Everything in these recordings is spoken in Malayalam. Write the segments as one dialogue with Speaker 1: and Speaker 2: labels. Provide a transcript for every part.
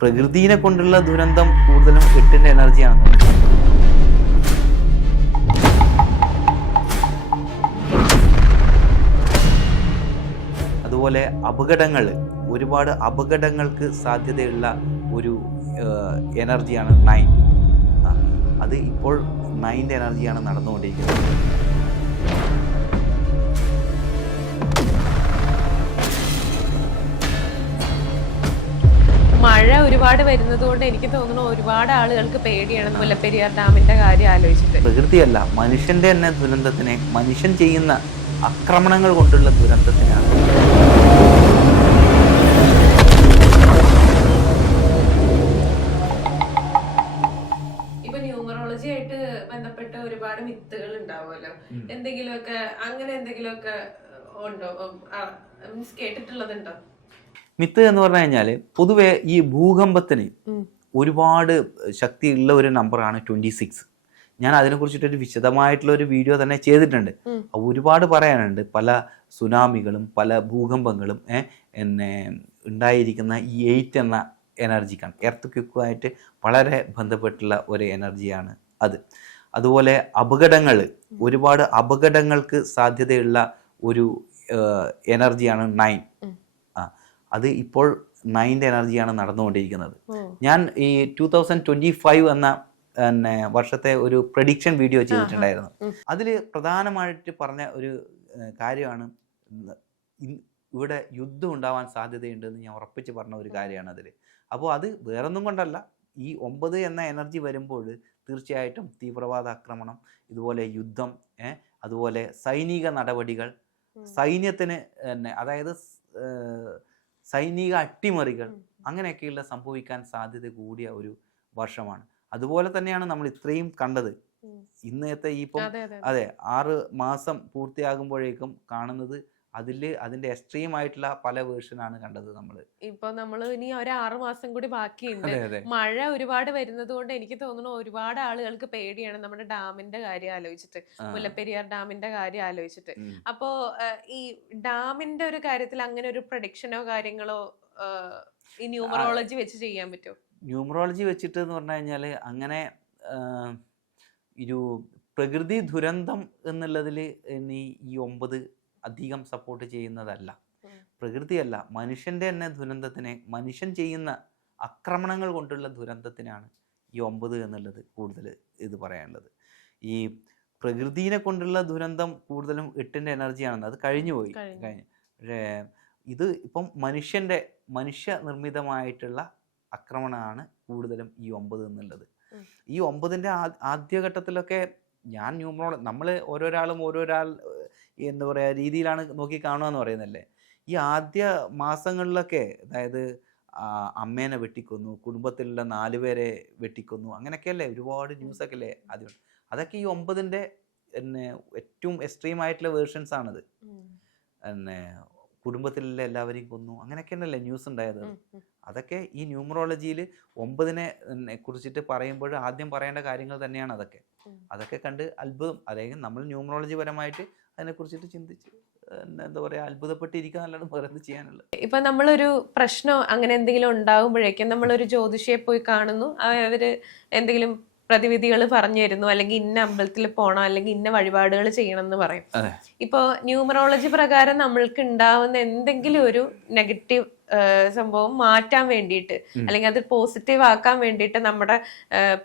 Speaker 1: പ്രകൃതിനെ കൊണ്ടുള്ള ദുരന്തം കൂടുതലും എട്ടിന്റെ എനർജിയാണ് അതുപോലെ അപകടങ്ങൾ ഒരുപാട് അപകടങ്ങൾക്ക് സാധ്യതയുള്ള ഒരു എനർജിയാണ് നയൻ അത് ഇപ്പോൾ നയന്റെ എനർജിയാണ് നടന്നുകൊണ്ടിരിക്കുന്നത്.
Speaker 2: മഴ ഒരുപാട് വരുന്നത് കൊണ്ട് എനിക്ക് തോന്നുന്നു ഒരുപാട് ആളുകൾക്ക് പേടിയാണ് മുല്ലപ്പെരിയാർ ഡാമിന്റെ കാര്യം ആലോചിച്ചിട്ട്.
Speaker 1: പ്രകൃതിയല്ല മനുഷ്യന്റെ തന്നെ ദുരന്തത്തിനെ മനുഷ്യൻ ചെയ്യുന്ന ആക്രമണങ്ങൾ കൊണ്ടുള്ള ദുരന്തത്തിനാണ്.
Speaker 2: ഇപ്പൊ ന്യൂമറോളജി ആയിട്ട് ബന്ധപ്പെട്ട ഒരുപാട് മിത്തുകൾ ഉണ്ടാവുമല്ലോ.
Speaker 1: ഉം.
Speaker 2: എന്തെങ്കിലുമൊക്കെ അങ്ങനെ എന്തെങ്കിലുമൊക്കെ ഉണ്ടോ? മീൻസ് കേട്ടിട്ടുള്ളതുണ്ടോ?
Speaker 1: മിത്ത് എന്ന് പറഞ്ഞു കഴിഞ്ഞാൽ പൊതുവെ ഈ ഭൂകമ്പത്തിന്. ഒരുപാട് ശക്തിയുള്ള ഒരു നമ്പറാണ് ട്വന്റി സിക്സ് ഞാൻ അതിനെക്കുറിച്ചിട്ടൊരു വിശദമായിട്ടുള്ള ഒരു വീഡിയോ തന്നെ ചെയ്തിട്ടുണ്ട്. ഒരുപാട് പറയാനുണ്ട്. പല സുനാമികളും പല ഭൂകമ്പങ്ങളും എന്നെ ഉണ്ടായിരിക്കുന്ന ഈ എയ്റ്റ് എന്ന എനർജിക്കാണ് എർത്ത് ക്യുക്കുമായിട്ട് വളരെ ബന്ധപ്പെട്ടുള്ള ഒരു എനർജിയാണ് അത്. അതുപോലെ അപകടങ്ങൾ ഒരുപാട് അപകടങ്ങൾക്ക് സാധ്യതയുള്ള ഒരു എനർജിയാണ് നയൻ അത് ഇപ്പോൾ നയന്റെ എനർജിയാണ് നടന്നുകൊണ്ടിരിക്കുന്നത്. ഞാൻ ഈ ടൂ തൗസൻഡ് ട്വന്റി ഫൈവ് എന്ന പിന്നെ വർഷത്തെ ഒരു പ്രഡിക്ഷൻ വീഡിയോ ചെയ്തിട്ടുണ്ടായിരുന്നു. അതിൽ പ്രധാനമായിട്ട് പറഞ്ഞ ഒരു കാര്യമാണ് ഇവിടെ യുദ്ധം ഉണ്ടാവാൻ സാധ്യതയുണ്ടെന്ന് ഞാൻ ഉറപ്പിച്ച് പറഞ്ഞ ഒരു കാര്യമാണ് അതിൽ അപ്പോൾ അത് വേറൊന്നും കൊണ്ടല്ല. ഈ ഒമ്പത് എന്ന എനർജി വരുമ്പോൾ തീർച്ചയായിട്ടും തീവ്രവാദ ആക്രമണം ഇതുപോലെ യുദ്ധം അതുപോലെ സൈനിക നടപടികൾ. സൈന്യത്തിന് അതായത് സൈനിക അട്ടിമറികൾ. അങ്ങനെയൊക്കെയുള്ള സംഭവിക്കാൻ സാധ്യത കൂടിയ ഒരു വർഷമാണ്. അതുപോലെ തന്നെയാണ് നമ്മൾ ഇത്രയും കണ്ടത്. ഇന്നത്തെ ഈ ഇപ്പം
Speaker 2: അതെ
Speaker 1: ആറ് മാസം പൂർത്തിയാകുമ്പോഴേക്കും കാണുന്നത് അതിൽ അതിന്റെ എക്സ്ട്രീം ആയിട്ടുള്ള പല വേർഷൻ ആണ് കണ്ടത് നമ്മൾ
Speaker 2: ഇപ്പൊ നമ്മൾ ഇനി ഒരു ആറു മാസം കൂടി ബാക്കിയുണ്ട്. മഴ ഒരുപാട് വരുന്നത് കൊണ്ട് എനിക്ക് തോന്നുന്നു ഒരുപാട് ആളുകൾക്ക് പേടിയാണ് നമ്മുടെ ഡാമിന്റെ കാര്യം ആലോചിച്ചിട്ട്. മുല്ലപ്പെരിയാർ ഡാമിന്റെ കാര്യം ആലോചിച്ചിട്ട്.
Speaker 1: അപ്പോൾ
Speaker 2: അപ്പോ ഈ ഡാമിന്റെ ഒരു കാര്യത്തിൽ അങ്ങനെ ഒരു പ്രൊഡിക്ഷനോ കാര്യങ്ങളോ ഈ ന്യൂമറോളജി വെച്ച് ചെയ്യാൻ പറ്റുമോ
Speaker 1: ന്യൂമറോളജി വെച്ചിട്ട് എന്ന് പറഞ്ഞു കഴിഞ്ഞാൽ അങ്ങനെ ഒരു പ്രകൃതി ദുരന്തം എന്നുള്ളതിൽ നീ ഈ ഒമ്പത് അധികം സപ്പോർട്ട് ചെയ്യുന്നതല്ല. പ്രകൃതിയല്ല മനുഷ്യന്റെ തന്നെ ദുരന്തത്തിനെ മനുഷ്യൻ ചെയ്യുന്ന ആക്രമണങ്ങൾ കൊണ്ടുള്ള ദുരന്തത്തിനാണ് ഈ ഒമ്പത് എന്നുള്ളത് കൂടുതൽ ഇത് പറയാനുള്ളത്. ഈ പ്രകൃതിനെ കൊണ്ടുള്ള ദുരന്തം കൂടുതലും എട്ടിന്റെ എനർജിയാണെന്ന് അത് കഴിഞ്ഞു പോയി.
Speaker 2: കഴിഞ്ഞു.
Speaker 1: പക്ഷേ ഇത് ഇപ്പം മനുഷ്യന്റെ മനുഷ്യ നിർമ്മിതമായിട്ടുള്ള ആക്രമണമാണ് കൂടുതലും ഈ ഒമ്പത് എന്നുള്ളത്. ഈ ഒമ്പതിന്റെ ആദ്യ ആദ്യഘട്ടത്തിലൊക്കെ ഞാൻ ന്യൂമറോളജി നമ്മൾ ഓരോരാളും ഓരോരാൾ എന്താ പറയുക രീതിയിലാണ് നോക്കി കാണുക എന്ന് പറയുന്നല്ലേ ഈ ആദ്യ മാസങ്ങളിലൊക്കെ അതായത് അമ്മേനെ വെട്ടിക്കൊന്നു കുടുംബത്തിലുള്ള നാലുപേരെ വെട്ടിക്കൊന്നു അങ്ങനെയൊക്കെയല്ലേ? ഒരുപാട് ന്യൂസൊക്കെ അല്ലേ ആദ്യം. അതൊക്കെ ഈ ഒമ്പതിന്റെ പിന്നെ ഏറ്റവും എക്സ്ട്രീം ആയിട്ടുള്ള വേർഷൻസ് ആണത്. പിന്നെ കുടുംബത്തിലുള്ള എല്ലാവരെയും കൊന്നു അങ്ങനെയൊക്കെ ഉണ്ടല്ലേ ന്യൂസ് ഉണ്ടായത്. അതൊക്കെ ഈ ന്യൂമറോളജിയിൽ ഒമ്പതിനെ കുറിച്ചിട്ട് പറയുമ്പോൾ ആദ്യം പറയേണ്ട കാര്യങ്ങൾ തന്നെയാണ് അതൊക്കെ. അതൊക്കെ കണ്ട് അത്ഭുതം. അതായത് നമ്മൾ ന്യൂമറോളജി പരമായിട്ട് അതിനെക്കുറിച്ചിട്ട് ചിന്തിച്ച് എന്താ പറയുക അത്ഭുതപ്പെട്ടിരിക്കുക എന്നല്ലാണ്ട് വേറെ ചെയ്യാനുള്ളത്.
Speaker 2: ഇപ്പൊ നമ്മളൊരു പ്രശ്നം അങ്ങനെ എന്തെങ്കിലും ഉണ്ടാകുമ്പോഴേക്കും നമ്മളൊരു ജ്യോതിഷിയെ പോയി കാണുന്നു. അവർ എന്തെങ്കിലും പ്രതിവിധികൾ പറഞ്ഞു തരുന്നു അല്ലെങ്കിൽ ഇന്ന അമ്പലത്തിൽ പോകണം അല്ലെങ്കിൽ ഇന്ന വഴിപാടുകൾ ചെയ്യണം എന്ന് പറയും ഇപ്പോ ന്യൂമറോളജി പ്രകാരം നമ്മൾക്ക് ഉണ്ടാവുന്ന എന്തെങ്കിലും ഒരു നെഗറ്റീവ് സംഭവം മാറ്റാൻ വേണ്ടിയിട്ട് അല്ലെങ്കിൽ അത് പോസിറ്റീവ് ആക്കാൻ വേണ്ടിയിട്ട് നമ്മുടെ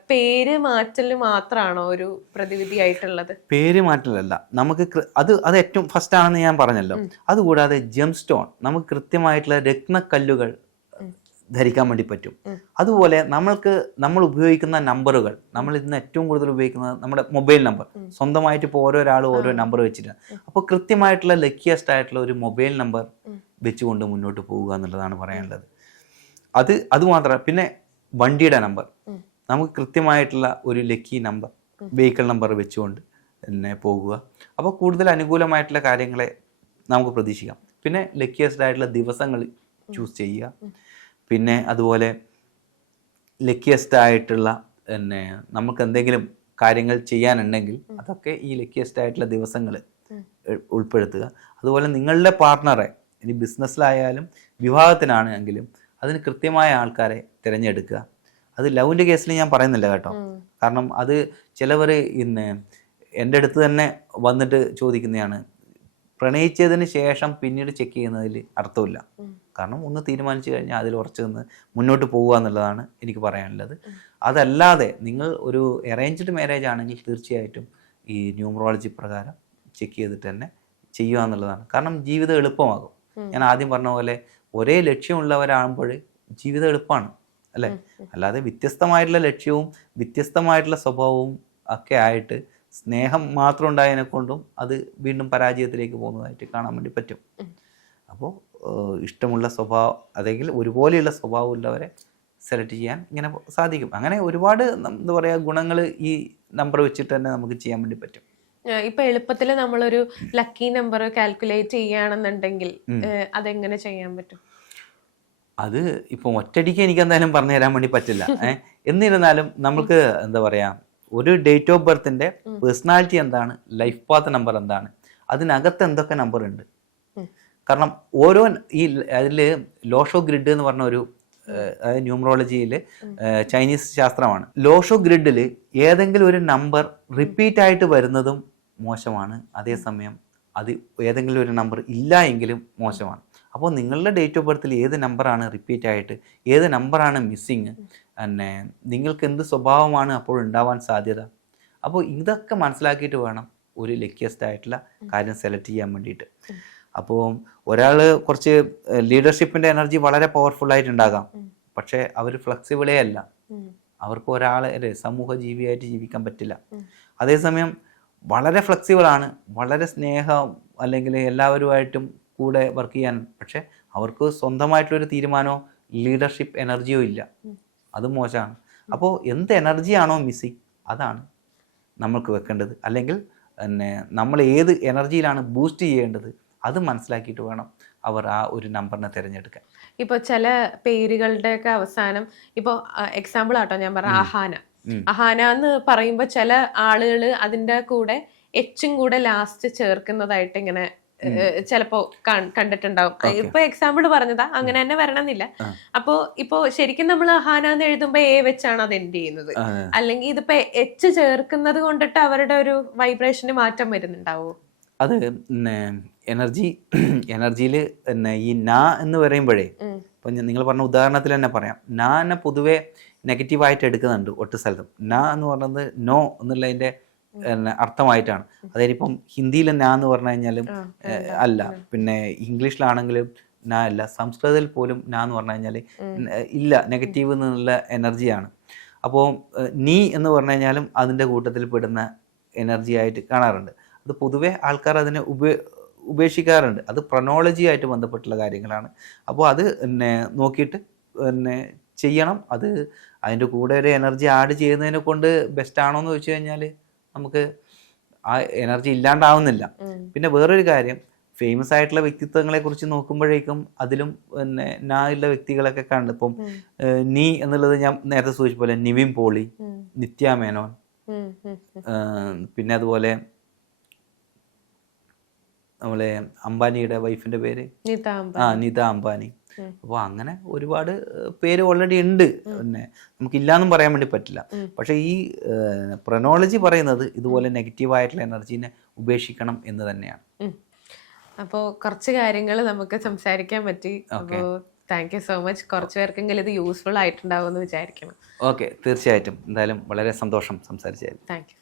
Speaker 2: പേര് മാറ്റൽ മാത്രമാണോ ഒരു പ്രതിവിധി ആയിട്ടുള്ളത്?
Speaker 1: പേര് മാറ്റലല്ല. നമുക്ക് അത് അത് ഏറ്റവും ഫസ്റ്റ് ആണെന്ന് ഞാൻ പറഞ്ഞല്ലോ. അതുകൂടാതെ ജെം സ്റ്റോൺ നമുക്ക് കൃത്യമായിട്ടുള്ള രത്നക്കല്ലുകൾ. ധരിക്കാൻ വേണ്ടി പറ്റും. അതുപോലെ നമ്മൾക്ക് നമ്മൾ ഉപയോഗിക്കുന്ന നമ്പറുകൾ നമ്മൾ ഇന്ന് ഏറ്റവും കൂടുതൽ ഉപയോഗിക്കുന്നത് നമ്മുടെ മൊബൈൽ നമ്പർ സ്വന്തമായിട്ട് ഇപ്പോൾ ഓരോരാളും ഓരോ നമ്പർ വെച്ചിട്ടാണ്. അപ്പോൾ കൃത്യമായിട്ടുള്ള ലക്കിയസ്റ്റ് ആയിട്ടുള്ള ഒരു മൊബൈൽ നമ്പർ വെച്ചുകൊണ്ട് മുന്നോട്ട് പോവുക എന്നുള്ളതാണ് പറയാനുള്ളത്. അത് അതുമാത്രമല്ല പിന്നെ വണ്ടിയുടെ നമ്പർ. നമുക്ക് കൃത്യമായിട്ടുള്ള ഒരു ലക്കി നമ്പർ. വെഹിക്കിൾ നമ്പർ വെച്ചുകൊണ്ട് തന്നെ പോകുക. അപ്പോൾ കൂടുതൽ അനുകൂലമായിട്ടുള്ള കാര്യങ്ങളെ നമുക്ക് പ്രതീക്ഷിക്കാം. പിന്നെ ലക്കിയസ്റ്റ് ആയിട്ടുള്ള ദിവസങ്ങൾ ചൂസ് ചെയ്യുക. പിന്നെ അതുപോലെ ലക്കിയസ്റ്റ് ആയിട്ടുള്ള പിന്നെ നമുക്ക് എന്തെങ്കിലും കാര്യങ്ങൾ ചെയ്യാനുണ്ടെങ്കിൽ അതൊക്കെ ഈ ലക്കിയസ്റ്റ് ആയിട്ടുള്ള ദിവസങ്ങൾ ഉൾപ്പെടുത്തുക. അതുപോലെ നിങ്ങളുടെ പാർട്ട്ണറെ ഇനി ബിസിനസ്സിലായാലും വിവാഹത്തിനാണെങ്കിലും അതിന് കൃത്യമായ ആൾക്കാരെ തിരഞ്ഞെടുക്കുക. അത് ലവിന്റെ കേസിൽ ഞാൻ പറയുന്നില്ല കേട്ടോ. കാരണം അത് ചിലവർ ഇന്ന് എന്റെ അടുത്ത് തന്നെ വന്നിട്ട് ചോദിക്കുന്നതാണ് പ്രണയിച്ചതിന് ശേഷം പിന്നീട് ചെക്ക് ചെയ്യുന്നതിൽ അർത്ഥമില്ല. കാരണം ഒന്ന് തീരുമാനിച്ചു കഴിഞ്ഞാൽ അതിൽ ഉറച്ചു നിന്ന് മുന്നോട്ട് പോകുക എന്നുള്ളതാണ് എനിക്ക് പറയാനുള്ളത്. അതല്ലാതെ നിങ്ങൾ ഒരു അറേഞ്ച്ഡ് മാരേജ് ആണെങ്കിൽ തീർച്ചയായിട്ടും ഈ ന്യൂമറോളജി പ്രകാരം ചെക്ക് ചെയ്തിട്ട് തന്നെ ചെയ്യുക എന്നുള്ളതാണ്. കാരണം ജീവിതം എളുപ്പമാകും. ഞാൻ ആദ്യം പറഞ്ഞ പോലെ ഒരേ ലക്ഷ്യമുള്ളവരാകുമ്പോൾ ജീവിതം എളുപ്പമാണ് അല്ലേ? അല്ലാതെ വ്യത്യസ്തമായിട്ടുള്ള ലക്ഷ്യവും വ്യത്യസ്തമായിട്ടുള്ള സ്വഭാവവും ഒക്കെ ആയിട്ട് സ്നേഹം മാത്രം ഉണ്ടായതിനെ കൊണ്ടും അത് വീണ്ടും പരാജയത്തിലേക്ക് പോകുന്നതായിട്ട് കാണാൻ വേണ്ടി പറ്റും. അപ്പോൾ ഇഷ്ടമുള്ള സ്വഭാവം അല്ലെങ്കിൽ ഒരുപോലെയുള്ള സ്വഭാവമുള്ളവരെ സെലക്ട് ചെയ്യാൻ ഇങ്ങനെ സാധിക്കും. അങ്ങനെ ഒരുപാട് എന്താ പറയുക ഗുണങ്ങൾ ഈ നമ്പർ വെച്ചിട്ട് തന്നെ നമുക്ക് ചെയ്യാൻ വേണ്ടി പറ്റും.
Speaker 2: ഇപ്പൊ എളുപ്പത്തിൽ നമ്മളൊരു ലക്കി നമ്പർ കാൽക്കുലേറ്റ് ചെയ്യുകയാണെന്നുണ്ടെങ്കിൽ അതെങ്ങനെ ചെയ്യാൻ പറ്റും?
Speaker 1: അത് ഇപ്പം ഒറ്റടിക്ക് എനിക്ക് എന്തായാലും പറഞ്ഞു തരാൻ വേണ്ടി പറ്റില്ല. എന്നിരുന്നാലും നമുക്ക് എന്താ പറയാ ഒരു ഡേറ്റ് ഓഫ് ബർത്തിന്റെ
Speaker 2: പേഴ്സണാലിറ്റി
Speaker 1: എന്താണ്? ലൈഫ് പാത്ത് നമ്പർ എന്താണ്? അതിനകത്ത് എന്തൊക്കെ നമ്പർ ഉണ്ട്? കാരണം ഓരോ ഈ അതിൽ ലോഷോ ഗ്രിഡ് എന്ന് പറഞ്ഞ ഒരു അതായത് ന്യൂമറോളജിയിൽ ചൈനീസ് ശാസ്ത്രമാണ്. ലോഷോ ഗ്രിഡിൽ ഏതെങ്കിലും ഒരു നമ്പർ റിപ്പീറ്റ് ആയിട്ട് വരുന്നതും മോശമാണ്. അതേസമയം അത് ഏതെങ്കിലും ഒരു നമ്പർ ഇല്ല എങ്കിലും മോശമാണ്. അപ്പോൾ നിങ്ങളുടെ ഡേറ്റ് ഓഫ് ബർത്തിൽ ഏത് നമ്പറാണ് റിപ്പീറ്റ് ആയിട്ട്? ഏത് നമ്പറാണ് മിസ്സിങ് പിന്നെ നിങ്ങൾക്ക് എന്ത് സ്വഭാവമാണ് അപ്പോൾ ഉണ്ടാവാൻ സാധ്യത? അപ്പോൾ ഇതൊക്കെ മനസ്സിലാക്കിയിട്ട് വേണം ഒരു ലക്കിയസ്റ്റ് ആയിട്ടുള്ള കാര്യം സെലക്ട് ചെയ്യാൻ വേണ്ടിയിട്ട്. അപ്പോൾ ഒരാൾ കുറച്ച് ലീഡർഷിപ്പിന്റെ എനർജി വളരെ പവർഫുൾ ആയിട്ടുണ്ടാകാം. പക്ഷേ അവർ ഫ്ലെക്സിബിളേ അല്ല. അവർക്ക് ഒരാളെ ഒരു സമൂഹ ജീവിയായിട്ട് ജീവിക്കാൻ പറ്റില്ല. അതേസമയം വളരെ ഫ്ലെക്സിബിൾ ആണ്. വളരെ സ്നേഹം അല്ലെങ്കിൽ എല്ലാവരുമായിട്ടും കൂടെ വർക്ക് ചെയ്യാൻ. പക്ഷേ അവർക്ക് സ്വന്തമായിട്ടുള്ളൊരു തീരുമാനമോ ലീഡർഷിപ്പ് എനർജിയോ ഇല്ല. അത് മോശമാണ്. അപ്പോൾ എന്ത് എനർജിയാണോ മിസ്സിങ് അതാണ് നമ്മൾക്ക് വെക്കേണ്ടത്. അല്ലെങ്കിൽ പിന്നെ നമ്മൾ ഏത് എനർജിയിലാണ് ബൂസ്റ്റ് ചെയ്യേണ്ടത് അത് മനസ്സിലാക്കിയിട്ട് വേണം അവർ ആ ഒരു നമ്പറിനെ തിരഞ്ഞെടുക്കാൻ.
Speaker 2: ഇപ്പൊ ചില പേരുകളുടെയൊക്കെ അവസാനം ഇപ്പോൾ എക്സാമ്പിൾ ആട്ടോ ഞാൻ പറഞ്ഞ
Speaker 1: ആഹാന
Speaker 2: അഹാന. അഹാന എന്ന് പറയുമ്പോൾ ചില ആളുകൾ അതിന്റെ കൂടെ എച്ചും കൂടെ ലാസ്റ്റ് ചേർക്കുന്നതായിട്ട് ഇങ്ങനെ ചിലപ്പോ കണ്ടിട്ടുണ്ടാവും. ഇപ്പൊ എക്സാമ്പിൾ പറഞ്ഞതാ. അങ്ങനെ തന്നെ വരണമെന്നില്ല. അപ്പോ ഇപ്പൊ ശരിക്കും നമ്മൾ അഹാന എന്ന് എഴുതുമ്പോ എ വെച്ചാണ് അത് എൻഡ് ചെയ്യുന്നത്? അല്ലെങ്കിൽ ഇതിപ്പോ എച്ച് ചേർക്കുന്നത് കൊണ്ടിട്ട് അവരുടെ ഒരു വൈബ്രേഷന് മാറ്റം വരുന്നുണ്ടാവോ?
Speaker 1: അത് എനർജി എനർജിയിൽ പിന്നെ ഈ നാ എന്ന് പറയുമ്പോഴേ. ഇപ്പം നിങ്ങൾ പറഞ്ഞ ഉദാഹരണത്തിൽ തന്നെ പറയാം. നാ എന്നെ പൊതുവെ നെഗറ്റീവായിട്ട് എടുക്കുന്നുണ്ട് ഒട്ടു സ്ഥലത്തും. നാ എന്ന് പറയുന്നത് നോ എന്നുള്ളതിന്റെ പിന്നെ അർത്ഥമായിട്ടാണ്. അതായത് ഇപ്പം ഹിന്ദിയിൽ നാ എന്ന് പറഞ്ഞു കഴിഞ്ഞാലും? അല്ല. പിന്നെ ഇംഗ്ലീഷിലാണെങ്കിലും നാ അല്ല. സംസ്കൃതത്തിൽ പോലും നാ എന്ന് പറഞ്ഞു കഴിഞ്ഞാൽ ഇല്ല. നെഗറ്റീവ് എന്നുള്ള എനർജിയാണ് അപ്പോൾ നീ എന്ന് പറഞ്ഞു കഴിഞ്ഞാലും അതിന്റെ കൂട്ടത്തിൽ പെടുന്ന എനർജി ആയിട്ട് കാണാറുണ്ട്. അത് പൊതുവെ ആൾക്കാർ അതിനെ ഉപേ ഉപേക്ഷിക്കാറുണ്ട്. അത് പ്രൊണോളജി ആയിട്ട് ബന്ധപ്പെട്ടുള്ള കാര്യങ്ങളാണ്. അപ്പോൾ അത് പിന്നെ നോക്കിയിട്ട് പിന്നെ ചെയ്യണം. അത് അതിന്റെ കൂടെ ഒരു എനർജി ആഡ് ചെയ്യുന്നതിനെ കൊണ്ട് ബെസ്റ്റ് ആണോ എന്ന് ചോദിച്ചു കഴിഞ്ഞാൽ നമുക്ക് ആ എനർജി ഇല്ലാണ്ടാവുന്നില്ല. പിന്നെ വേറൊരു കാര്യം ഫേമസ് ആയിട്ടുള്ള വ്യക്തിത്വങ്ങളെ കുറിച്ച് നോക്കുമ്പോഴേക്കും അതിലും പിന്നെ നാ ഉള്ള വ്യക്തികളൊക്കെ കണ്ട് ഇപ്പം നീ എന്നുള്ളത് ഞാൻ നേരത്തെ സൂചിച്ച പോലെ നിവിൻ പോളി നിത്യ മേനോൻ പിന്നെ അതുപോലെ നമ്മളെ അംബാനിയുടെ വൈഫിന്റെ പേര്. ആ നിത അംബാനി. അപ്പോൾ അങ്ങനെ ഒരുപാട് പേര് ഓൾറെഡി ഉണ്ട്. പിന്നെ നമുക്കില്ലാന്നും പറയാൻ വേണ്ടി പറ്റില്ല. പക്ഷെ ഈ പ്രൊനോളജി പറയുന്നത് ഇതുപോലെ നെഗറ്റീവ് ആയിട്ടുള്ള എനർജീനെ ഉപേക്ഷിക്കണം എന്ന് തന്നെയാണ്.
Speaker 2: അപ്പോൾ അപ്പോ കുറച്ച് കാര്യങ്ങൾ നമുക്ക് സംസാരിക്കാൻ പറ്റി. അപ്പോൾ താങ്ക് യു സോ മച്ച് കുറച്ച് പേർക്കെങ്കിലും ഇത് യൂസ്ഫുൾ ആയിട്ടുണ്ടാവും എന്ന് വിചാരിക്കണം
Speaker 1: ഓക്കെ. തീർച്ചയായിട്ടും. എന്തായാലും വളരെ സന്തോഷം സംസാരിച്ചായിരുന്നു
Speaker 2: താങ്ക് യു